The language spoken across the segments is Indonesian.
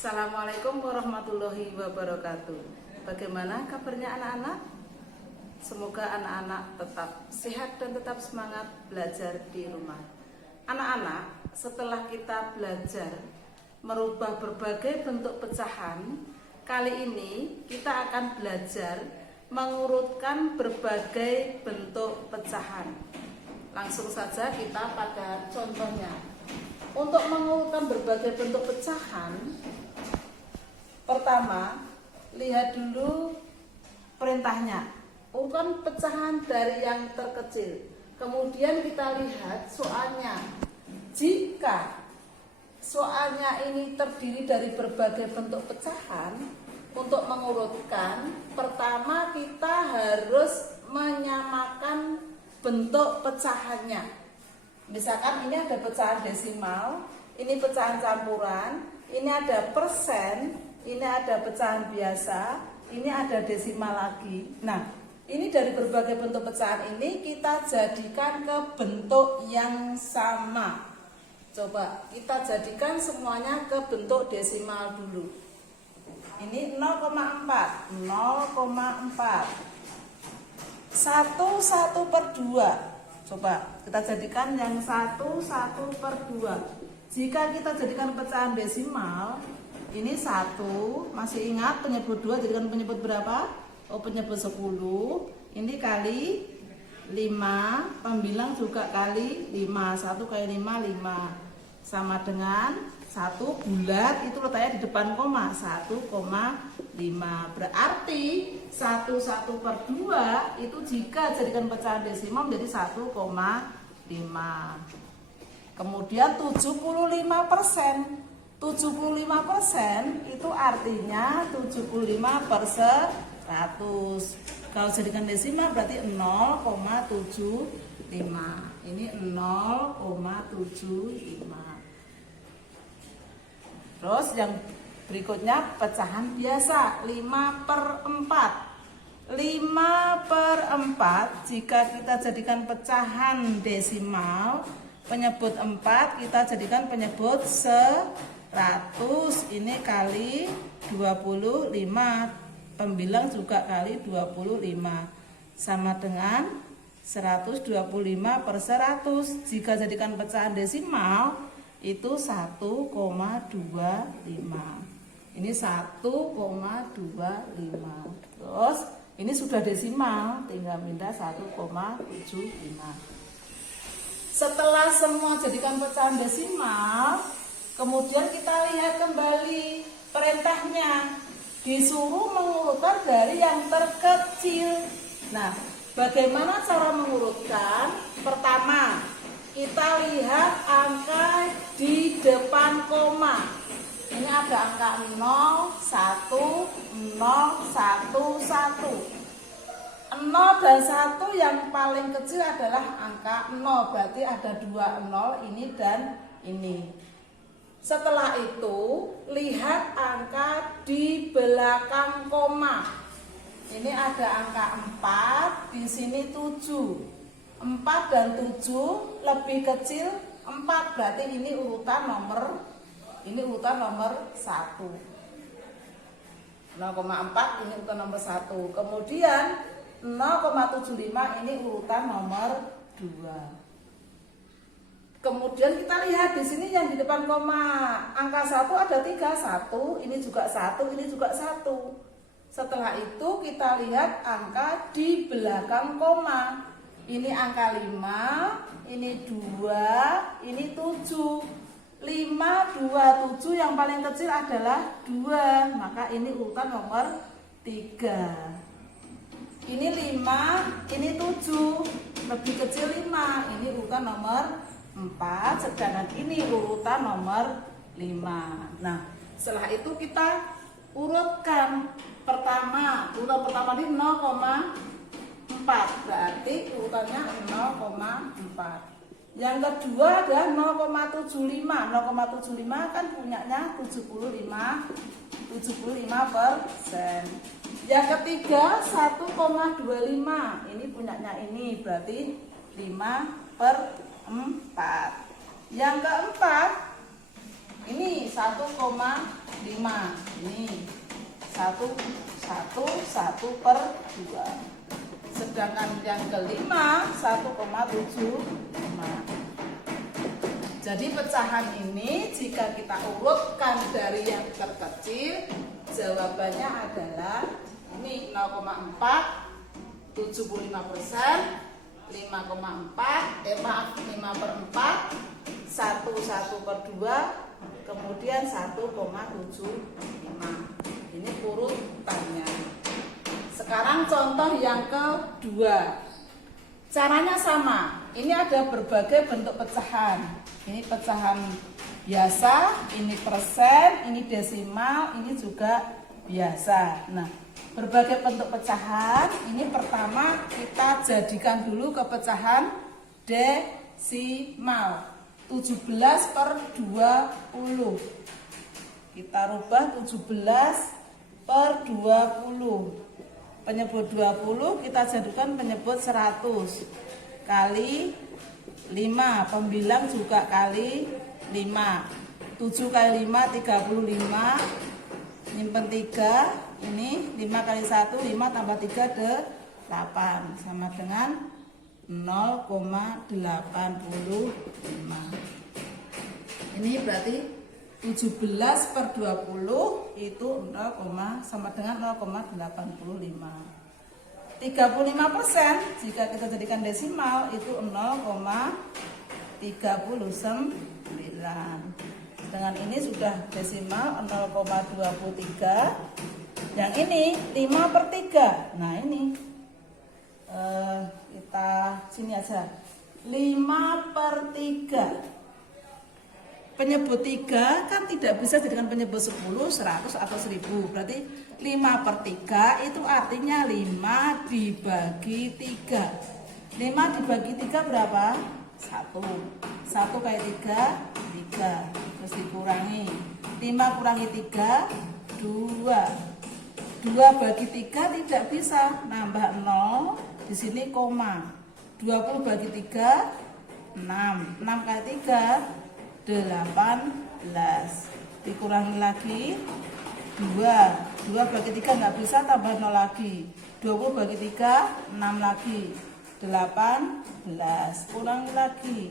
Assalamualaikum warahmatullahi wabarakatuh. Bagaimana kabarnya anak-anak? Semoga anak-anak tetap sehat dan tetap semangat belajar di rumah. Anak-anak, setelah kita belajar merubah berbagai bentuk pecahan, kali ini kita akan belajar mengurutkan berbagai bentuk pecahan. Langsung saja kita pada contohnya. Untuk mengurutkan berbagai bentuk pecahan, pertama, lihat dulu perintahnya. Urutkan pecahan dari yang terkecil. Kemudian kita lihat soalnya. Jika soalnya ini terdiri dari berbagai bentuk pecahan, untuk mengurutkan, pertama kita harus menyamakan bentuk pecahannya. Misalkan ini ada pecahan desimal, ini pecahan campuran, ini ada persen, ini ada pecahan biasa, ini ada desimal lagi. Nah, ini dari berbagai bentuk pecahan ini kita jadikan ke bentuk yang sama. Coba kita jadikan semuanya ke bentuk desimal dulu. Ini 0,4, 0,4, 1/2. Coba kita jadikan yang 1/2. Jika kita jadikan pecahan desimal, ini 1, masih ingat penyebut 2 jadikan penyebut berapa? Oh, penyebut 10. Ini kali 5, pembilang juga kali 5. 1 kali 5, 5. Sama dengan 1 bulat itu letaknya di depan koma, 1,5. Berarti 1/2 itu jika jadikan pecahan desimal menjadi 1,5. Kemudian 75%. 75% itu artinya 75/100. Kalau jadikan desimal berarti 0,75. Ini 0,75. Terus yang berikutnya pecahan biasa 5/4. 5/4 jika kita jadikan pecahan desimal, penyebut 4 kita jadikan penyebut 100. Ini kali 25. Pembilang juga kali 25. Sama dengan 125/100. Jika jadikan pecahan desimal itu 1,25. Ini 1,25. Terus ini sudah desimal, tinggal pindah 1,75. Setelah semua jadikan pecahan desimal, kemudian kita lihat kembali perintahnya. Disuruh mengurutkan dari yang terkecil. Nah, bagaimana cara mengurutkan? Pertama, kita lihat angka di depan koma. Ini ada angka 0, 1, 0, 1, 1. 0 dan 1 yang paling kecil adalah angka 0. Berarti ada 2 0 ini dan ini. Setelah itu, lihat angka di belakang koma. Ini ada angka 4, di sini 7. 4 dan 7 lebih kecil 4, berarti ini urutan nomor 1. 0,4 ini urutan nomor 1. Kemudian 0,75 ini urutan nomor 2. Kemudian kita lihat di sini yang di depan koma, angka 1 ada 3, 1, ini juga 1, ini juga 1. Setelah itu kita lihat angka di belakang koma. Ini angka 5, ini 2, ini 7. 5, 2, 7 yang paling kecil adalah 2. Maka ini urutan nomor 3. Ini 5, ini 7. Lebih kecil 5. Ini urutan nomor 4. Sedangkan ini urutan nomor 5. Nah, setelah itu kita urutkan. Urutan pertama ini 0,4, berarti urutannya 0,4. Yang kedua adalah 0,75. 0,75 kan punyanya 75%. Yang ketiga 1,25. Ini punyanya ini, berarti 5/4. Yang keempat Ini 1,5. Ini 1 per 2. Sedangkan yang kelima 1,75. Jadi pecahan ini jika kita urutkan dari yang terkecil, jawabannya adalah ini 0,4, 75%, 5,4, 5 per 4, 1 per 2, kemudian 1,75. Ini urutannya. Sekarang contoh yang kedua. Caranya sama. Ini ada berbagai bentuk pecahan. Ini pecahan biasa, ini persen, ini desimal, ini juga biasa. Nah, berbagai bentuk pecahan. Ini pertama kita jadikan dulu ke pecahan desimal. 17 per 20. Kita rubah 17 per 20. Penyebut 20 kita jadikan penyebut 100 kali 5, pembilang juga kali 5. 7 kali 5 35, nyimpen 3, ini 5 kali 1 5 tambah 3 8 sama dengan 0,85. Ini berarti 17 per 20 itu 0, sama dengan 0,85. 35% jika kita jadikan desimal itu 0,39. Dengan ini sudah desimal 0,23. Yang ini 5 per 3. Nah ini kita sini aja 5 per 3. Penyebut 3 kan tidak bisa jadikan penyebut 10, 100 atau 10. Berarti 5 per 3 itu artinya 5 dibagi 3. 5 dibagi 3 berapa? 1. 1 kali 3, 3. Terus dikurangi. 5 kurangi 3, 2. 2 bagi 3 tidak bisa. Nambah 0. Di sini koma. 20 bagi 3, 6. 6 kali 3, 18. Dikurangi lagi 2 bagi 3 nggak bisa, tambah 0 lagi. 20 bagi 3 6 lagi, 18. Kurangi lagi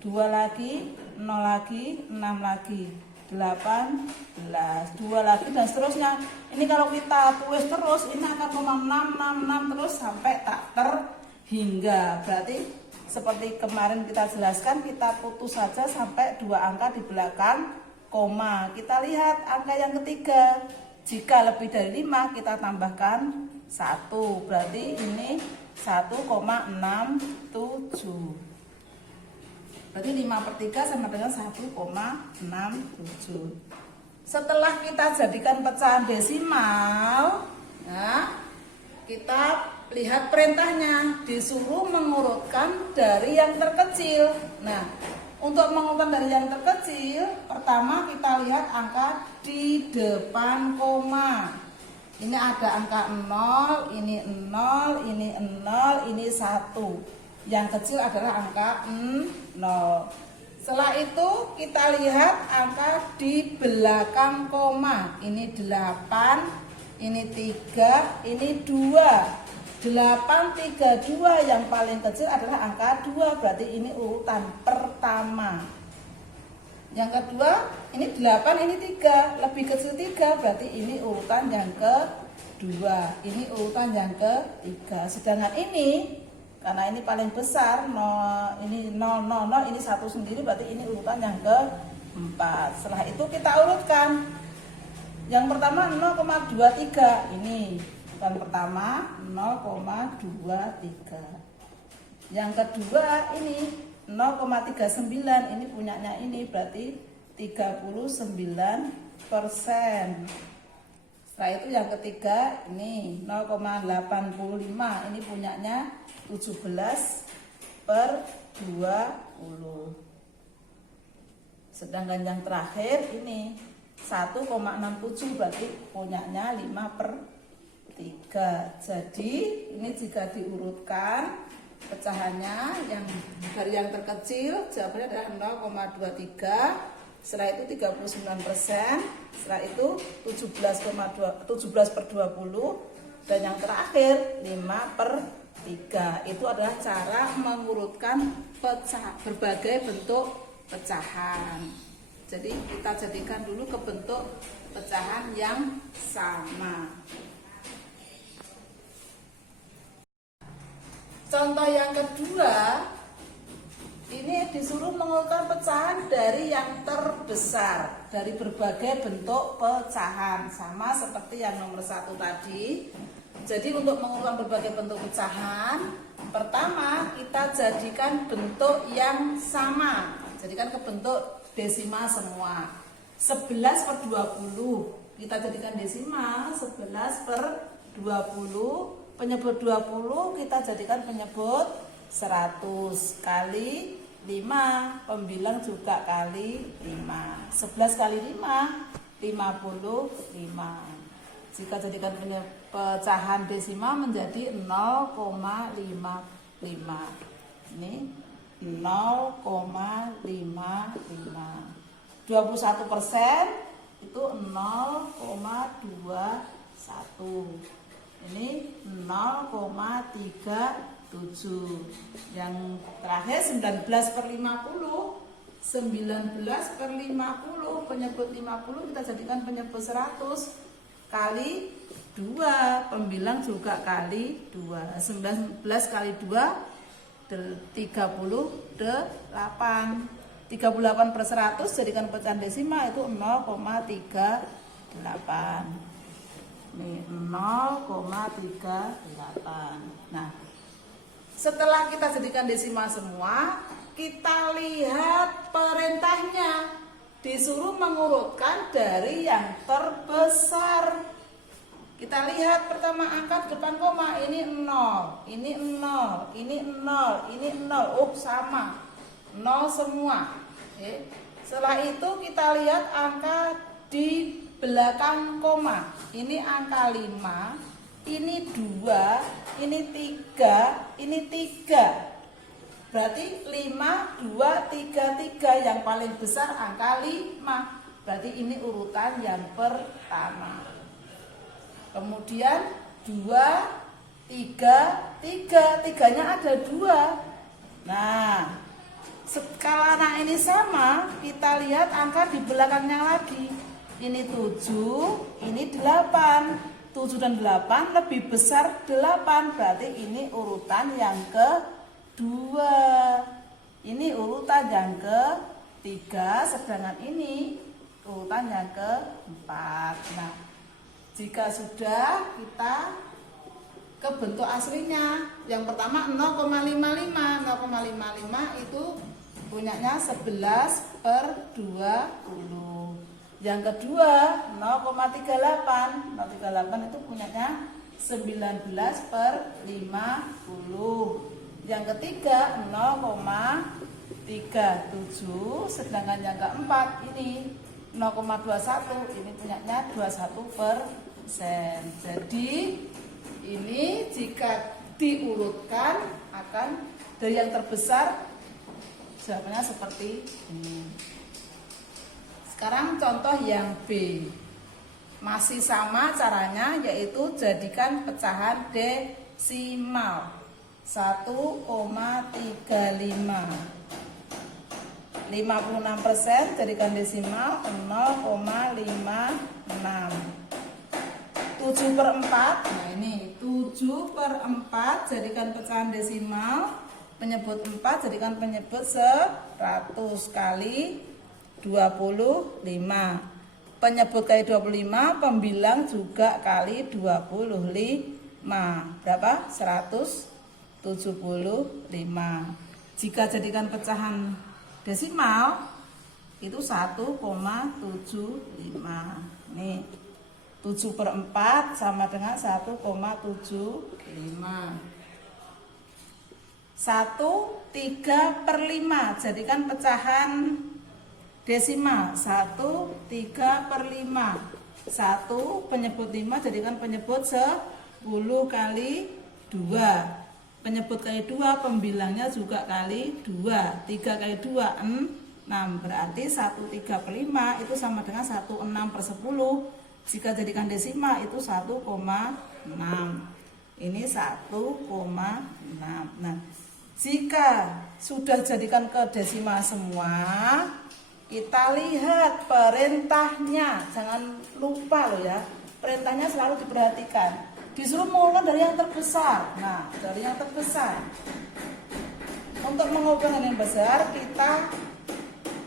2 lagi, 0 lagi, 6 lagi, 18. 2 lagi dan seterusnya. Ini kalau kita tulis terus ini akan 6 terus sampai tak terhingga. Berarti seperti kemarin kita jelaskan, kita putus saja sampai 2 angka di belakang koma. Kita lihat angka yang ketiga. Jika lebih dari 5 kita tambahkan 1. Berarti ini 1,67. Berarti 5 per 3 sama dengan 1,67. Setelah kita jadikan pecahan desimal, nah, kita lihat perintahnya, disuruh mengurutkan dari yang terkecil. Nah, untuk mengurutkan dari yang terkecil, pertama kita lihat angka di depan koma. Ini ada angka 0, ini 0, ini 0, ini 1. Yang kecil adalah angka 0. Setelah itu kita lihat angka di belakang koma. Ini 8, ini 3, ini 2. 8, 3, 2 yang paling kecil adalah angka 2. Berarti ini urutan pertama. Yang kedua, ini 8, ini 3. Lebih kecil 3, berarti ini urutan yang kedua. Ini urutan yang ketiga. Sedangkan ini, karena ini paling besar, ini 0, 0, 0, ini 1 sendiri, berarti ini urutan yang keempat. Setelah itu kita urutkan. Yang pertama 0,23. Ini urutan pertama 0,23. Yang kedua ini 0,39. Ini punyanya ini, berarti 39%. Setelah itu yang ketiga ini 0,85. Ini punyanya 17 per 20. Sedangkan yang terakhir ini 1,67, berarti punyanya 5 per 3. Jadi ini jika diurutkan pecahannya yang dari yang terkecil, jawabannya adalah 0,23. setelah itu 39%, setelah itu 17/20, dan yang terakhir 5/3. Itu adalah cara mengurutkan berbagai bentuk pecahan. Jadi kita jadikan dulu ke bentuk pecahan yang sama. Contoh yang kedua, ini disuruh mengurutkan pecahan dari yang terbesar dari berbagai bentuk pecahan, sama seperti yang nomor 1 tadi. Jadi untuk mengurutkan berbagai bentuk pecahan, pertama kita jadikan bentuk yang sama, jadikan ke bentuk desimal semua. 11/20 kita jadikan desimal, 11/20. Penyebut 20 kita jadikan penyebut 100 kali 5, pembilang juga kali 5. 11 kali 5, 55. Jika jadikan pecahan desimal menjadi 0,55. Ini 0,55. 21% itu 0,21. Ini 0,37. Yang terakhir 19/50. 19/50, penyebut 50 kita jadikan penyebut 100 kali 2, pembilang juga kali 2. 19 kali 2 38. 38/100 jadikan pecahan desimal itu 0,38. Ini 0,38. Nah, setelah kita jadikan desimal semua, kita lihat perintahnya. Disuruh mengurutkan dari yang terbesar. Kita lihat pertama angka depan koma, ini 0, ini 0, ini 0, ini 0. Oh, sama. 0 semua. Oke. Setelah itu kita lihat angka di belakang koma. Ini angka 5, ini 2, ini 3, ini 3. Berarti 5, 2, 3, 3. Yang paling besar angka 5. Berarti ini urutan yang pertama. Kemudian 2, 3, 3. Tiganya ada 2. Nah, skala ini sama, kita lihat angka di belakangnya lagi. Ini 7, ini 8. 7 dan 8 lebih besar 8. Berarti ini urutan yang kedua. Ini urutan yang ketiga, sedangkan ini urutan yang keempat. Nah, jika sudah, kita ke bentuk aslinya. Yang pertama 0,55. 0,55 itu punyanya 11/20. Yang kedua 0,38. 0,38 itu punyanya 19/50. Yang ketiga 0,37. Sedangkan yang keempat ini 0,21. Ini punyanya 21%. Jadi ini jika diurutkan akan dari yang terbesar jawabannya seperti ini. Sekarang contoh yang B. Masih sama caranya, yaitu jadikan pecahan desimal 1,35. 56% jadikan desimal 0,56. 7/4. Nah, ini 7/4 jadikan pecahan desimal, penyebut 4 jadikan penyebut 100 kali 25. Penyebut kali 25, pembilang juga kali 25. Berapa? 175. Jika jadikan pecahan desimal itu 1,75. Nih, 7/4 sama dengan 1,75. 1/3/5 jadikan pecahan desimal 1/3/5. 1 penyebut 5 jadikan penyebut 10 kali 2. Penyebut kali 2, pembilangnya juga kali 2. 3 kali 2, 4. Berarti 1/3/5 itu sama dengan 1/6/10. Jika jadikan desima itu 1,6. Ini 1,6. Nah, jika sudah jadikan ke desima semua, kita lihat perintahnya. Jangan lupa loh ya, perintahnya selalu diperhatikan. Disuruh mengumpulkan dari yang terbesar. Nah, dari yang terbesar. Untuk mengumpulkan yang besar, kita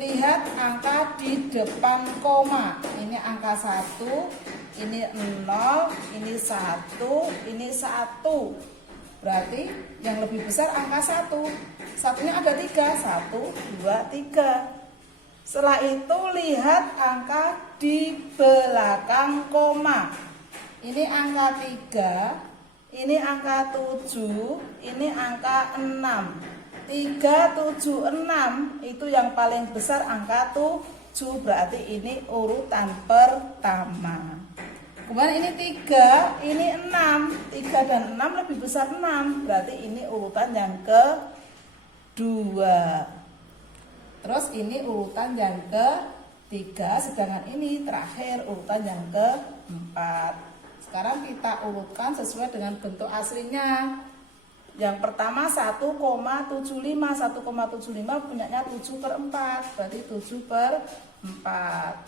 lihat angka di depan koma. Ini angka 1, ini 0, ini 1, ini 1. Berarti yang lebih besar angka 1. Satunya ada 3, 1, 2, 3. Setelah itu lihat angka di belakang koma. Ini angka 3, ini angka 7, ini angka 6. 3, 7, 6 itu yang paling besar angka 7, berarti ini urutan pertama. Kemudian ini 3, ini 6. 3 dan 6 lebih besar 6, berarti ini urutan yang kedua. Terus ini urutan yang ketiga, sedangkan ini terakhir urutan yang keempat. Sekarang kita urutkan sesuai dengan bentuk aslinya. Yang pertama 1,75. 1,75 punyanya 7/4, berarti 7/4.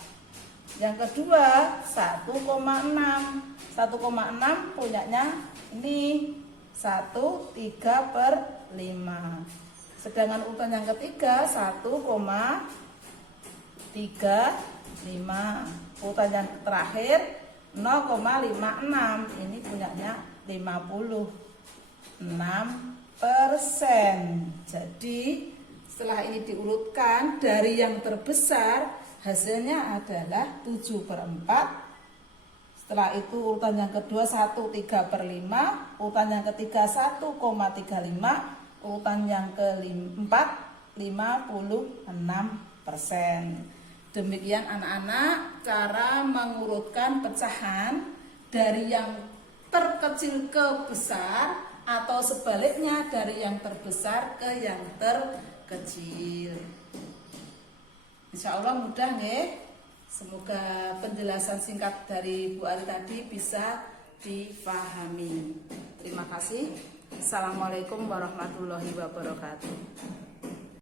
Yang kedua 1,6. 1,6 punyanya ini 1/3/5. Sedangkan urutan yang ketiga 1,35. Urutan yang terakhir 0,56. Ini punyanya 56%. Jadi setelah ini diurutkan dari yang terbesar, hasilnya adalah 7/4. Setelah itu urutan yang kedua 1/3/5, urutan yang ketiga 1,35, urutan yang keempat 56%. Demikian anak-anak cara mengurutkan pecahan dari yang terkecil ke besar, atau sebaliknya dari yang terbesar ke yang terkecil. Insya Allah mudah nggih. Semoga penjelasan singkat dari Bu Ari tadi bisa dipahami. Terima kasih. Assalamualaikum warahmatullahi wabarakatuh.